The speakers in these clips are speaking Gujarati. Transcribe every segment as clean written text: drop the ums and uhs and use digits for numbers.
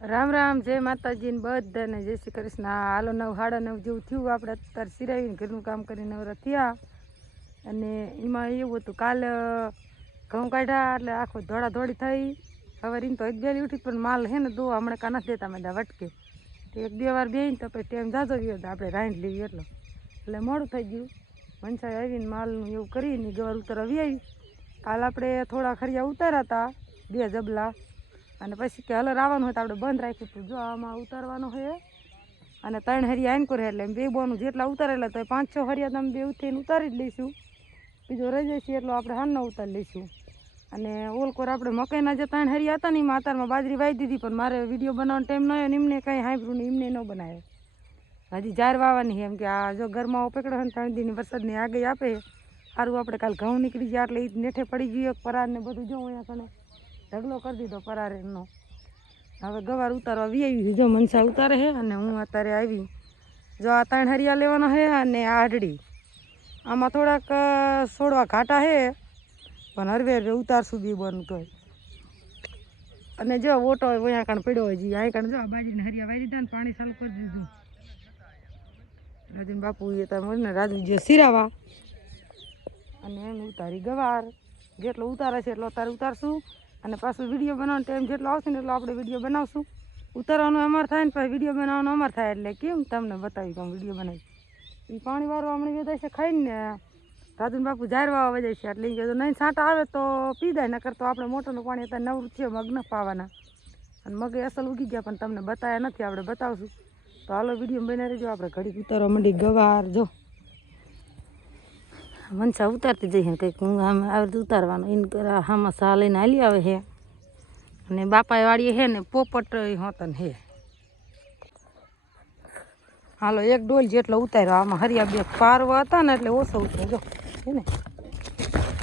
રામ રામ, જય માતાજી ને બધાને જય શ્રી કૃષ્ણ. હાલો 9 9:30 જેવું થયું. આપણે અત્યારે સિરાવીને ઘરનું કામ કરીને નવરા થયા. અને એમાં એવું હતું, કાલે ઘઉં કાઢ્યા એટલે આખો દોડાદોડી થઈ. હવે રીમ તો એક બેલી ઉઠી, પણ માલ હે ને દો હમણાં કાં નથી દેતા બધા વટકે. તો 1-2 વાર બેહીને તો પછી ટાઈમ જાજો ગયો હતો, આપણે રાંધ લેવી એટલે મોડું થઈ ગયું. મનસાઈ આવીને માલનું એવું કરીને ગવાર ઉતારવી આવી. કાલ આપણે થોડા ખરિયા ઉતાર્યા હતા, 2 જબલા. અને પછી કે હલર આવવાનું હોય તો આપણે બંધ રાખ્યું હતું. જો આમાં ઉતારવાનું હોય અને 3 હરિયા આનકોર એટલે 2 બોનું જેટલા ઉતારેલા તો 5-6 હરિયા તમે 2 ઉઠીને ઉતારી જ લઈશું. બીજો રહી જશે એટલો આપણે હાલનો ઉતારી લઈશું. અને ઓલકોર આપણે મકાઈના જે 3 હરિયા હતા ને એમાં અત્યારમાં બાજરી વાવી દીધી, પણ મારે વિડીયો બનાવવાનો ટાઈમ ન આવ્યો ને એમને કંઈ સાંભળ્યું ને એમને ન બનાવે. હજી જાર વાવવાની એમ કે આ જો ગરમાવો પકડ્યો હોય ને 3 દીની વરસાદની આગાહી આપે સારું. આપણે કાલ ઘઉં નીકળી ગયા એટલે એ નેઠે પડી ગયું. પરાર ને બધું જો અહીંયા કને ઢગલો કરી દીધો પરારેનો. હવે ગવાર ઉતારવા આવી જો મનસા ઉતારે છે અને હું અત્યારે આવી. જો આ 3 હરિયા લેવાના છે અને આ આઢડી. આમાં થોડાક છોડવા ઘાટા છે, પણ હરવે ઉતારશું 2 બોનું તોય. અને જો ઓટો હોય અહીંયા કાણ પડ્યો હોય, અહીં કાણ જો બાજરીને હરિયા વાવી દીધા ને પાણી ચાલુ કરી દીધું. રાજુ બાપુ એ તમે ને રાજુ જે સિરાવા અને એમ ઉતારી ગવાર. જેટલો ઉતારે છે એટલો અત્યારે ઉતારશું. અને પાછું વિડીયો બનાવવાનો ટાઈમ જેટલો આવશે ને એટલો આપણે વિડીયો બનાવશું. ઉતારવાનું અમારે થાય ને પછી વિડીયો બનાવવાનો અમારે થાય, એટલે કેમ તમને બતાવી કે વિડીયો બનાવી. એ પાણી વાળવા હમણાં વેદાય છે ખાઈને ને રાજુ બાપુ જાહેર વાવા વજાય છે, એટલે કીધું નહીં છાંટા આવે તો પી જાય, નકર તો આપણે મોટરનું પાણી અત્યારે નવરું છે, મગ ન પાવાના. અને મગે અસલ ઉગી ગયા પણ તમને બતાવ્યા નથી, આપણે બતાવશું. તો હાલો વિડીયો બનાવી રહેજો. આપણે ઘડીક ઉતારવા માંડી ગવાર. જો મનસા ઉતારતી જઈએ કંઈક હું આમ આવી ઉતારવાનું એને આમાં સા લઈને હાલી આવે છે. અને બાપાએ વાળીએ છે ને પોપટ હોતન હે. હાલો 1 ડોલ જેટલો ઉતાર્યો. આમાં હરિયા 2 પારવા હતા ને એટલે ઓછો ઉતાર્યો. જો હે ને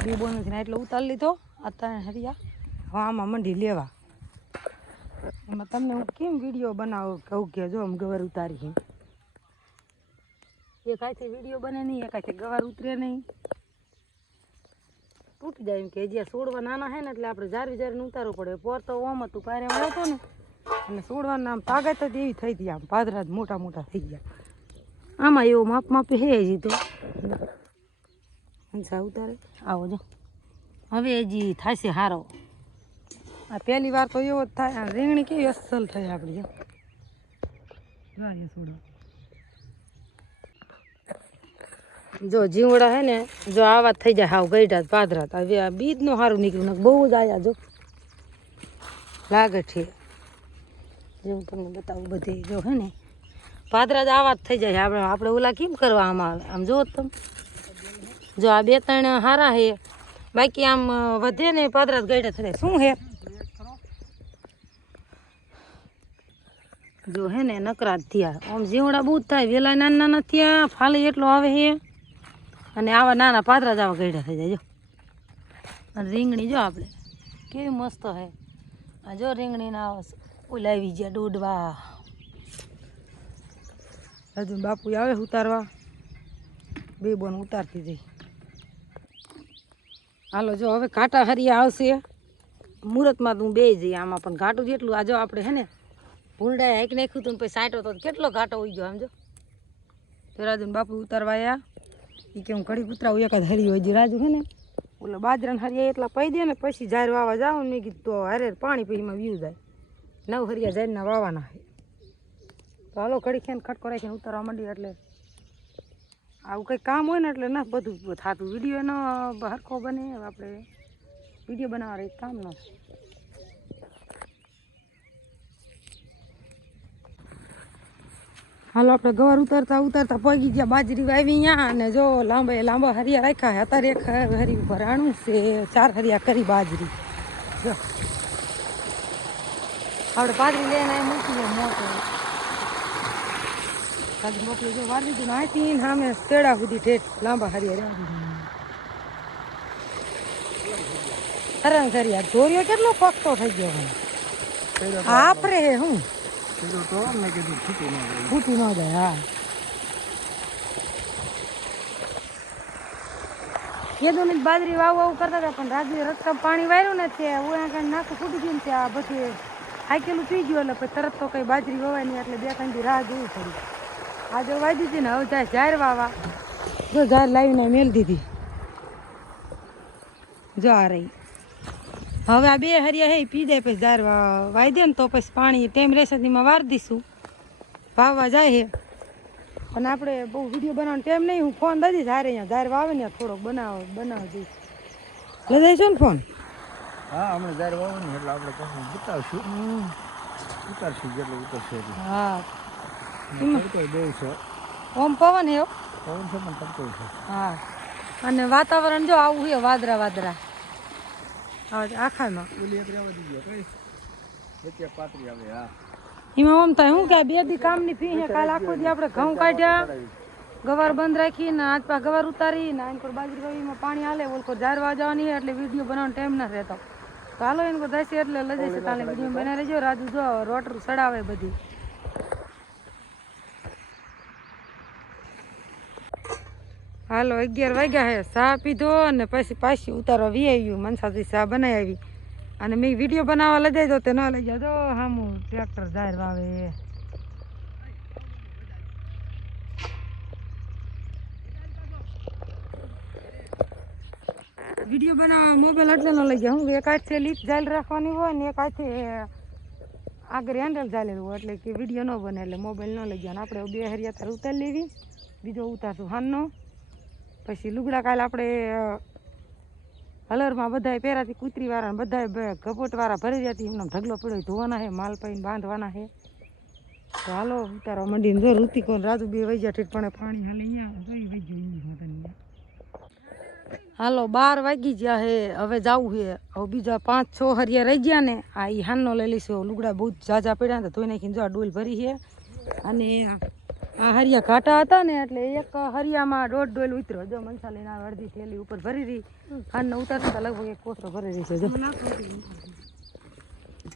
2 બોનથી એટલો ઉતારી લીધો. આ 3 હરિયા હવે આમાં મંડી લેવા. એમાં તમને હું કેમ વિડીયો બનાવું કહું કે જો આમ ગવાર ઉતારી એક આથી વિડીયો બને નહીં, એક આથી ગવાર ઉતરે નહીં, તૂટી જાય. એમ કે જ્યાં છોડવા નાના છે ને એટલે આપણે જારીને ઉતારવું પડે. પોર તો ઓમ હતું પારે મળ્યો ને અને છોડવાના આમ તાકાત જ એવી થઈ હતી, આમ પાદરા જ મોટા મોટા થઈ ગયા. આમાં એવું માપ હે હજી તો. હંસા ઉતારે આવો જો હવે હજી થશે હારો. આ પહેલી વાર તો એવો જ થાય. રીંગણી કેવી અસલ થઈ આપણી. જો છોડવા જો જીવડા હે ને જો આવા થઈ જાય હાવ ગઈઢા પાદરા. હવે આ બીજનું સારું નીકળ્યું, બહુ જ આયા જો લાગે છે. જેવું તમને બતાવું બધી જો હે ને પાદરા જ આવા જ થઈ જાય. આપણે ઓલા કેમ કરવા આમાં આમ જો તમે જો આ 2-3 હારા હે, બાકી આમ વધે ને પાદરા જ ગઈઢા થઈ જાય. શું હે જો હે ને નકરા જ થયા. આમ જીવડા બહુ જ થાય. વેલા નાના નાના થયા, ફાલે એટલો આવે હે અને આવા નાના પાદરા જ આવા ગઈઢા થઈ જાય. જો અને રીંગણી જો આપણે કેવી મસ્ત હે. આ જો રીંગણીના ઓલાવી ગયા ડોડવા. હજુ બાપુ આવે ઉતારવા. 2 બોન ઉતારતી જઈ. હાલો જો હવે ઘાટા હરિયા આવશે. મુહૂર્તમાં હું બે જઈએ આમાં, પણ ઘાટું જેટલું આ જો આપણે હે ને ભૂંડાએ હાંકી નાખ્યું હતું ને પછી સાંટો તો કેટલો ઘાટો ઉઈ ગયો. આમ જો તો રાજુ બાપુ ઉતારવા આવ્યા. એ કે હું ઘડીક ઉતરાવું, એકાદ હરી હોય જે રાજુ હે ને ઓલો બાજરાના હરિયા એટલા પઈ દે ને પછી જાર વાવા જાવ ને. મેં કીધું તો હારે પાણી પછી એમાં વ્યૂ જાય. 9 હરિયા જારના વાવાના છે. તો હાલો ઘડીક ખેન ખટકો રાખીને ઉતારવા માંડી. એટલે આવું કંઈક કામ હોય ને એટલે ના બધું થતું. વિડીયો એનો હરખો બને, આપણે વિડીયો બનાવવા એક કામ ન થાય. હાલો આપણે ગવાર ઉતારતા પગી ગયા. બાજરી વાવી અહીંયા અને જો લાંબા હરિયા રાખ્યા. અત્યારે એક હરી ભરાણું છે, 4 હરિયા કરી બાજરી. જો આપણે બાજરી લઈને મૂકી મોટો બાજરી મોકલી જો વાર લીધું ને આથી સામે તેડા સુધી ઠેઠ લાંબા હરિયા હરણ હરિયા. ધોરિયો કેટલો પકતો થઈ ગયો. આપરે હે હું ફૂટી ન જાય. હા કેદું બાજરી વાવ કરતા હતા, પણ રાજુએ રસ્તા પાણી વાર્યું ને તે નાખું ફૂટી ગયું ને ત્યાં બધી હાકેલું પી ગયું એટલે પછી તરત તો કંઈ બાજરી વવાય નહીં એટલે 2-3 દી રાહ જોવી પડી. આજે વાજી હતી ને હવે જાય ઝાર વાવા. જો ઝાર લાવીને મેલ દીધી. જો આ રહી. હવે આ 2 હરિયા હે પી જાય પછી ઝાર વાઈ દે ને તો પછી પાણી ટેમ રહેશે એમાં વાર દઈશું. વાવવા જાય છે અને આપણે બહુ વિડીયો બનાવવાનો ટાઈમ નહીં. હું ફોન દઈ દઈશ હારે અહીંયા ઝાર વાવે ને થોડોક બનાવ દઈશ. લઈ જઈશું ને ફોન? હા હમણાં ઝાર વાવે ને એટલે આપણે પછી બતાવશું. ઉતારશું જેટલું ઉતરશે એટલું. હા તડકો બહુ છે. ઓમ પવન હે પવન છે પણ તડકો છે. હા અને વાતાવરણ જો આવું છે વાદરા વાદરા આખામાં. ઓલી એક રહેવા દીધી કઈ વચ્ચે પાતરી આવે. હા એમાં ઓમ થાય શું કે 2 દી કામની ફી છે. કાલ આખો દી આપણે ઘઉં કાઢ્યા, ગવાર બંધ રાખીને આજ પા ગવાર ઉતારી ને આન પર બાજરી વાવીમાં પાણી હાલે ઓલકો ઝારવા જવાની છે એટલે વિડીયો બનાવવાનો ટાઈમ ના રહેતો. તો હાલો એને કોઈ દસે એટલે લઈ જશે કાલે વિડીયો બનાવી રહેજો. રાજુ જો રોટરું સડાવે બધી. હાલો 11 વાગ્યા હે. ચા પીધો અને પછી પાછી ઉતારવા વી આવ્યું. મનસાથી ચા બનાવી આવી અને મેં વિડીયો બનાવવા લઈ જાય તો તે ન લઈ જાય. તો હામું ટ્રેક્ટર ઝાર વાવે. વિડીયો બનાવવા મોબાઈલ એટલે ન લઈ જાય. હું એક હાથથી લીપ ઝાલ રાખવાની હોય ને એક હાથે આગળ હેન્ડલ ઝાલેલું હોય એટલે કે વિડીયો ન બને એટલે મોબાઈલ ન લઈ જાય. આપણે 2 હરિયા તાર ઉતારી લેવી, બીજો ઉતારશું હાનનો. પછી લુગડા કાલે આપણે હલરમાં બધાય પહેરાતી કૂતરીવાળા બધાય કપોટવાળા ભરી જતી એમને ઢગલો પડ્યો ધોવાના છે, માલ પાઈને બાંધવાના છે. તો હાલો ઉતારવા મંડીને જો ઋતિકો રાજુ 2 વાગ્યા ઠીક પણ પાણી હાલે અહીંયા જોઈ વહી ગયું. હાલો 12 વાગી ગયા હે. હવે જવું છે. હવે બીજા 5-6 હરિયા રહી ગયા ને આ એ હાનનો લઈ લઈશું. લુગડા બહુ ઝાઝા પડ્યા હતા ધોઈ નાખીને જો આ ડોલ ભરી છે. અને આ હરિયા ઘાટા હતા ને એટલે એક હરિયામાં 1.5 ડોલ ઉતર્યો. જો મનસા લઈને અડધી થેલી ઉપર ભરી રહી. હાનનો ઉતારતા લગભગ 1 કોથળો ભરી રહી છે. જો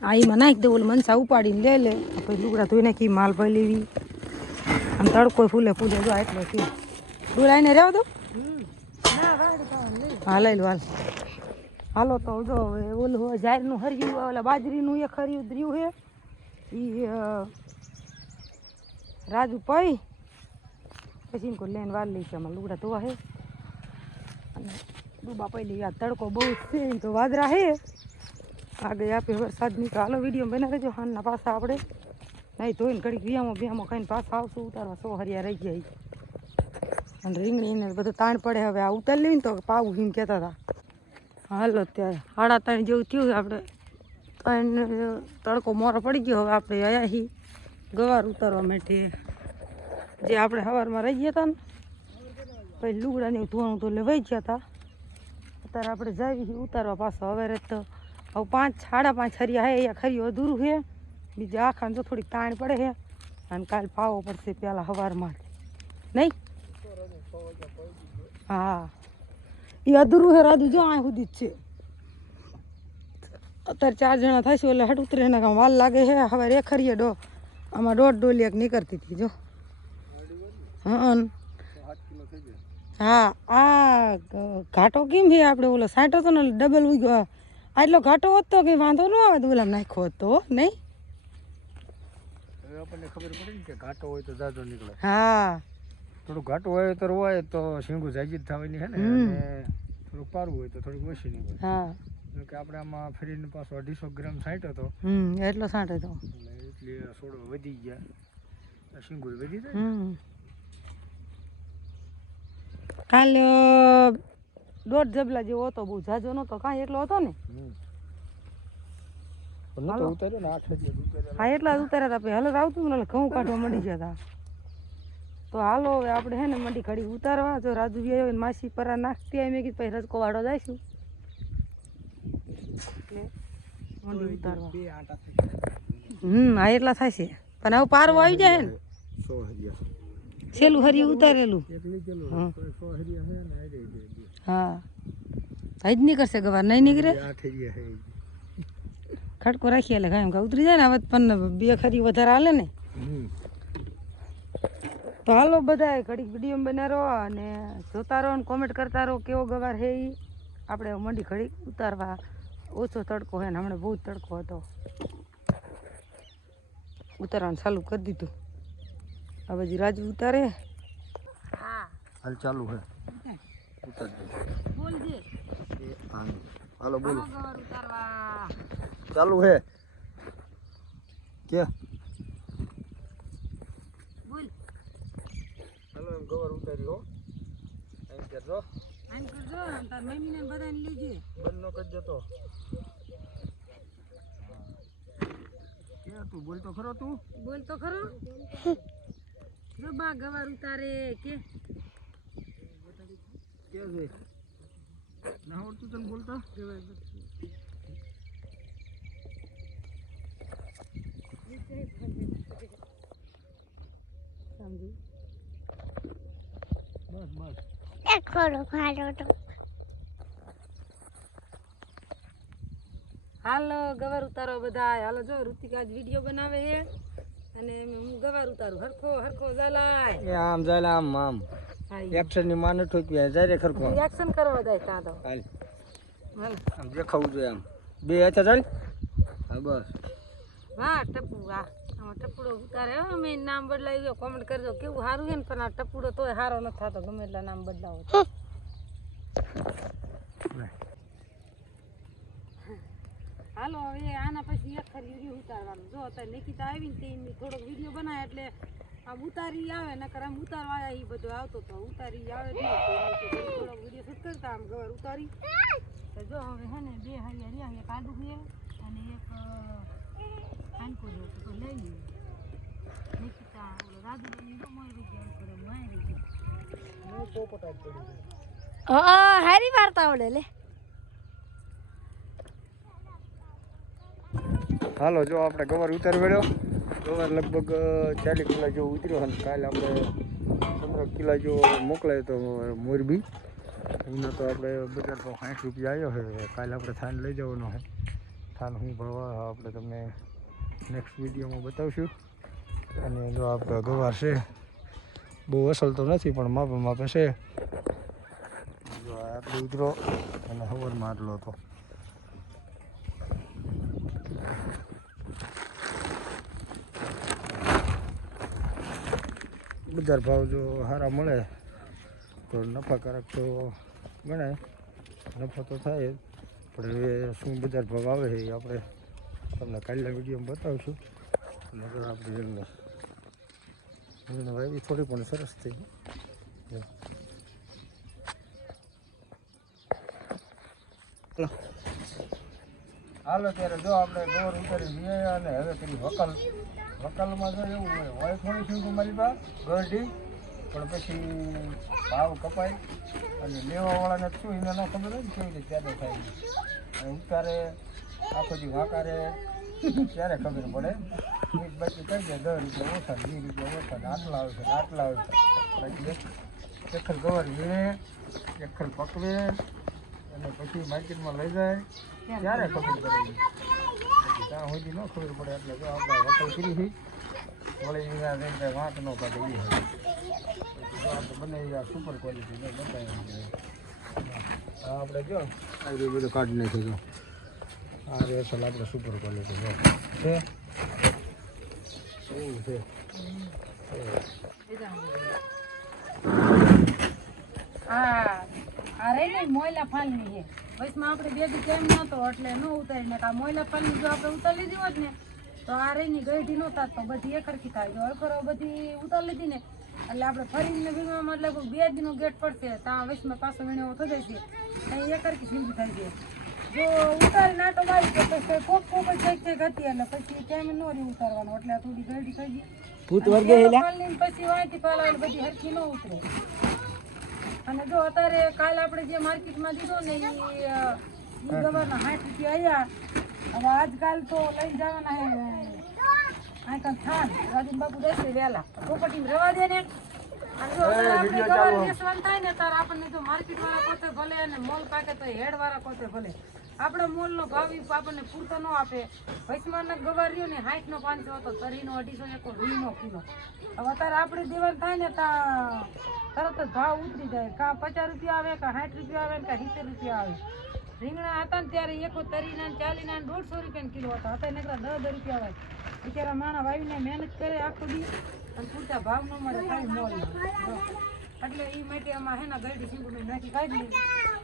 આ એમાં નાખી દે. ઓલું મનસા ઉપાડીને લે લે પછી લુગડા ધોઈ નાખી માલ ભરી લેવી અને તડકો ફૂલે ફૂલે જો એટલો છે. ડોલ આવીને રહેવા દો. હા લઈ લો હાલ. હાલો તો જો હવે ઓલું ઝારનું હરિયું ઓલા બાજરીનું એક હરિયું દ્ર્યું છે એ રાજુ પઈ પછી એમ લઈને વાર લઈ છે. આમાં લુગડા ધોવા છે અને ડૂબા પહેલી યાદ તડકો બહુ છે તો વાદરા છે આગળ આપે વરસાદની. તો હાલો વિડીયો બના રહેજો. હાનના પાછા આપણે નહીં ધોઈને ઘડીક વ્યામો ખાઈને પાછા આવશું ઉતારવા. 100 હરિયા રહી જાય અને રીંગણીને બધું તાણ પડે. હવે આ ઉતારી લેવી ને તો પાવું એમ કહેતા હતા. હાલો ત્યારે 3:30 જેવું થયું આપણે. તડકો મોરો પડી ગયો. હવે આપણે આવ્યા છીએ ગવાર ઉતારવા માટે જે આપણે સવારમાં રહી ગયા હતા ને પછી લુગડાને ધોવાનું તો લેવાઈ ગયા હતા. અત્યારે આપણે જાવી ઉતારવા પાછો. હવે તો હવે 5-5:30 હરિયા હે. એક હરિયો અધૂરું છે. બીજા આખાને તો થોડીક તાણ પડે છે અને કાલ પાવો પડશે પહેલાં સવારમાં નહીં. હા એ અધૂરું છે રાજુ જો આ સુધી જ છે. અત્યારે 4 જણા થશે એટલે હટ ઉતરે એના કામ વાલ લાગે છે. હવે એક હરીએ આમાં 1.5 ડોલી એક નીકળતી હતી જો. હા આ ઘાટો કેમ છે આપણે ઓલો સાંટો હતો ને ડબલ ઉગ્યો. આટલો ઘાટો હોત તો કંઈ વાંધો ન આવે તો ઓલા નાખ્યો હતો નહીં. આપણને ખબર પડે ને કે ઘાટો હોય તો જાજો નીકળે. હા થોડું ઘાટું હોય તો શીંગું જાજી જ થવાની છે ને. થોડુંક પારવું હોય તો થોડીક ઓછી નીકળે. હા કે આપણે આમાં ફરીને પાછો 250 ગ્રામ સાંટ્યો હતો. એટલો સાંટો હતો એટલે સોડો વધી ગયા શીંગું વધી જાય. કાલે 1.5 જબલા જેવો હતો. બહુ જાજો નહોતો કાંઈ એટલો હતો ને. ઉતાર્યો ને 8 હજાર ઉતાર્યા. હા એટલા જ ઉતાર્યા હતા. પછી હલર આવતું ને એટલે ઘઉં કાઢવા માંડી ગયા હતા. તો હાલો હવે આપણે હે ને મંડી ઘડી ઉતારવા. જો રાજુ આવ્યો ને માસી પરા નાખતી આવી મેં કીધું પછી રજકો વાળો જઈશું એટલે મંડી ઉતારવા. હા એટલા થાય છે પણ હવે પારવો આવી જાય ને. 100 હરિયા છેલ્લું હરિયું ઉતારેલું. હા જ નીકળશે ગવાર નહીં નીકળે. ખડકો રાખીએ એટલે કાંઈ કાંઈ ઉતરી જાય ને. હવે પણ 2 ખરી વધારે હાલે ને. તો હાલો બધા ઘડીક વિડીયો બનાવો અને જોતા રહો ને કોમેન્ટ કરતા રહો કેવો ગવાર છે એ. આપણે મંડી ઘડીક ઉતારવા. ઓછો તડકો છે ને હમણાં બહુ તડકો હતો. ઉતારવાનું ચાલુ કરી દીધું. આ બાજુ રાજુ ઉતારે. હા હાલ ચાલુ હે ઉતાર દે બોલજે. હાલો બોલો ગવાર ઉતારવા ચાલુ હે કે બોલ. હાલો એમ ગવાર ઉતારી હો એમ કરજો આમ કરજો તાર મમ્મીને બધાને લેજે. બંધ નો કરી જતો કે તું બોલ તો ખરો તું બોલ તો ખરો. જો બા ગવાર ઉતારે કે છે ના આવડતું તને બોલતા ગવાર સમજી બસ બસ હાલો ગવાર ઉતારો બધા. હાલો જો ઋતિકા આજ વિડીયો બનાવે છે અને હું ગવાર ઉતારું. હરખો હરખો જલાય એ આમ જાય આમ આમ હા એક્શન ની માને ઠોકી જાય રે ખરખો રિએક્શન કરવા જાય ત્યાં તો. હાલ હાલ આમ દેખાવું જોઈએ આમ બે હાથે ચાલ હા બસ વાહ ટપુ વાહ. આમાં ટપુડો ઉતારે હો. અમે નામ બદલાવી દો. કોમેન્ટ કરજો કેવું સારું છે ને. પણ આ ટપુડો તોય સારો નથી થતો ગમે એટલા નામ બદલાવો. હાલો હવે આના પછી એક ખરી ઉતારવાનું. જો અત્યારે નિકિતા આવીને તે થોડોક વિડીયો બનાવે એટલે આમ ઉતારી આવે નકર આમ ઉતારવા એ બધું આવતો તો ઉતારી આવે જ નહીં. થોડોક વિડીયો શૂટ કરતા આમ ગવાર ઉતારી તો જો હવે હે ને બે હરિયા રહ્યા. એક આડું છે અને એક આનકો છે તો લઈ લઈએ. નિકિતા ઓલો રાજુ બની જો મોય રહી ગયા કરે મોય રહી ગયા. હું પોપટા જ પડી હારી વાર્તા આવડે લે. હાલો જો આપણે ગવાર ઉતારી વળ્યો. ગવાર લગભગ 40 કિલો જેવો ઉતર્યો અને કાલે આપણે 15 કિલો જેવો મોકલાયો તો મોરબી. એનો તો આપણે બજાર ભાવ 60 રૂપિયા આવ્યો છે. કાલે આપણે થાન લઈ જવાનો છે. થાન શું ભાવ આપણે તમને નેક્સ્ટ વિડીયોમાં બતાવશું. અને જો આપણે ગવાર છે બહુ અસલ તો નથી પણ માપે માપે છે. જો આટલો ઉતરો અને હવરમાં આટલો હતો. બજાર ભાવ જો સારા મળે તો નફાકારક તો ગણાય. નફો તો થાય પણ હવે શું બજાર ભાવ આવે છે એ આપણે તમને કાલના વિડીયોમાં બતાવશું. નગર આપણે એને વાવી થોડી પણ સરસ થઈ. હાલો ત્યારે જો આપણે ગોર ઉતારી લઈએ અને હવે પેલી વકલમાં જો એવું હોય થોડી શું મારી પાસે ગરડી પણ પછી ભાવ કપાય અને લેવાવાળાને શું એને ન ખબર હોય ને કેવી રીતે ત્યાંને થાય. અને ઉતારે આખો દી વાંકારે ત્યારે ખબર પડે. બાકી કહી દે 10 રૂપિયા ઓછા 20 રૂપિયા ઓછા આટલા આવશે આટલા આવશે. પછી એકલ ગવાર લે એકલ પકવે અને પછી માર્કેટમાં લઈ જાય ત્યારે ખબર પડે. ત્યાં સુધી ન ખબર પડે એટલે જો આપણે વકલ કરી છે વળી એના વાંક ન કાઢે એ હોય. જો આપણે બનાવી સુપર ક્વોલિટી બતાવી આપણે જો આ બધું કાઢી નાખ્યું. આ રે અસલ આપણે સુપર ક્વોલિટી જો છે એવું છે. હા અરે નહીં મોયલા ફાલની છે. વચમાં આપણે બે દી કેમ નહોતો એટલે ન ઉતારી ને. આ મોયલા ફાલની જો આપણે ઉતારી લીધી હોત ને તો આ રેની ગઈઢી નો થાત તો બધી એકરખી થાય. જો અરખરો બધી ઉતારી લીધી ને એટલે આપણે ફરીને વીણવામાં એટલે 2 દીનો ગેટ પડશે. ત્યાં વચમાં પાછો વીણવો થઈ જાય છે ત્યાં એકરખી સીંધી થાય છે. જો ઉતારી નાટો મારી તો પછી કોક કોક જ કંઈક હતી એટલે પછી કેમ ન રહી ઉતારવાનો એટલે આ થોડી ગઈઢી થઈ ગઈ. પછી વાંચી પાલા બધી હરખી ન ઉતરે. અને જો અત્યારે કાલ આપણે જે માર્કેટમાં દીધો ને એ ગવારના 60 રૂપિયા આવ્યા. હવે આજકાલ તો લઈ જવાના હે આ કાંઈ થાન રાજન બાપુ દેશે વહેલા પ્રોપર્ટી રવા દે ને. અને જો આપણે ગવાર વેચવાનું થાય ને ત્યારે આપણને જો માર્કેટવાળા પોતે ભલે અને મોલ પાકે તો હેડવાળા પોતે ભલે આપણે મોલનો ભાવ આપણને પૂરતો ન આપે. વૈશ્વના ગવાર રહ્યો ને 60 નો 500 હતો તરીનો 250 1 વીનો કિલો. હવે અત્યારે આપણે દેવાનું થાય ને ત્યાં તરત જ ભાવ ઉતરી જાય. કાં 50 રૂપિયા આવે કાં 60 રૂપિયા આવે કાં 70 રૂપિયા આવે. રીંગણા હતા ને ત્યારે એકો તરીના 40ના 150 રૂપિયા કિલો હતા. અત્યારે નકરા 10 રૂપિયા હોય. બિચારા માણા વાવીને મહેનત કરે આખો દી અને પૂરતા ભાવ ન મળે કાંઈ મોલ એટલે એ માટે આમાં હે ને ગરડી સિંગુડી નાખી કાઢી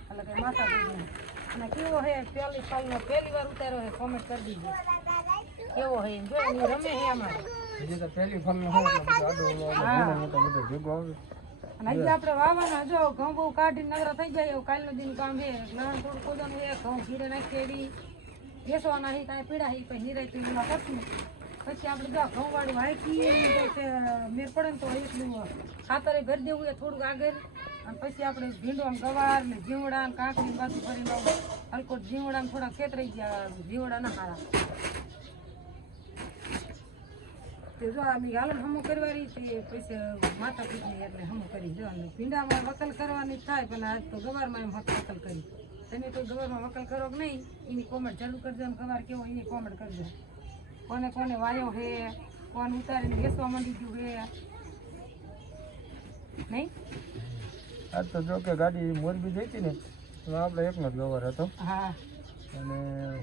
એટલે કે માથા દીધી. અને કેવો હે પહેલી સાલનો પહેલી વાર ઉતાર્યો હે કોમેન્ટ કરી દીધો કેવો હે એમ જો એ રમે હે અમારે હજી તો પહેલી ફળનો હોય એટલે બધો આડો મોટો બધો ભેગો આવે. અને હજી આપણે વાવવાના જો ઘઉં બહુ કાઢીને નવરા થઈ જાય એવું કાલનું દિન કામ છે. લણ થોડું કોદાનું હે ઘઉં ઘીરે નાખી એવી બેસવાના હે કાંઈ પીડા હે પછી નિરાયતી એવા કરશું. પછી આપણે જો ઘઉં વાળું હાંકી મેર પડે ને તો એટલું ખાતરે ભરી દેવું એ થોડુંક આગળ. અને પછી આપણે ભીંડો ને ગવાર ને જીવડા ને કાંકરી બાજુ ભરીને હલકો જીવડા ને થોડા ખેતરાઈ ગયા જીવડા ના હારા તે જો અમે હાલો હમું કરવાની તે પછી માતા પીઠની એટલે હમું કરી જો અને ભીંડામાં વકલ કરવાની થાય પણ આજ તો ગવારમાં એમ વકલ કરી. તમે તો ગવારમાં વકલ કરો કે નહીં એની કોમેન્ટ ચાલુ કરજો ને ગવાર કેવો એની કોમેન્ટ કરજો. કોને કોને વાયો હે કોને ઉતારીને બેસવા માંડી ગયું હે નહીં. આજ તો જો કે ગાડી મોરબી જઈ હતી ને તો આપણે એકનો જ ગવાર હતો. હા અને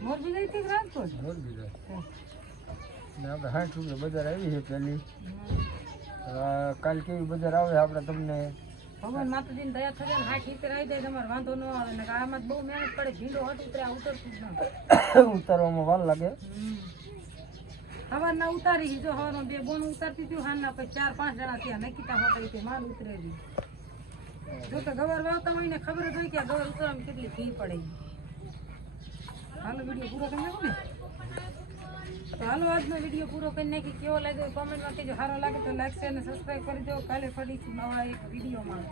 મોરબી ગઈ હતી કે રાજકોટ મોરબી જાય ને આપણે 60 રૂપિયા બજાર આવી છે પહેલી. કાલ કેવી બજાર આવે આપણે તમને ભગવાન માતાજીની દયા થઈ જાય ને 60 આવી જાય તમારે વાંધો ન આવે ને આમાં બહુ મહેનત પડે ભીંડો હટ ઉતર્યા ઉતરતું જ ના ઉતારવામાં વાર લાગે. સવારના ઉતારી જો સવારમાં 2 બોન ઉતારતી હતી હાલના પછી 4-5 જણા ત્યાં નકીતા હોતા તે માલ ઉતરેલી. જો તો ગવાર વાવતા હોય ને ખબર જ હોય કે આ ગવાર ઉતરવામાં કેટલી ફી પડે. હાલો વિડીયો પૂરો કરી નાખો ને તો હાલો આજનો વિડીયો પૂરો કરી નાખી. કેવો લાગ્યો કોમેન્ટમાં કહેજો. સારો લાગે તો લાઈક શેર અને સબસ્ક્રાઈબ કરી દો. કાલે ફરીથી નવા એક વિડીયોમાં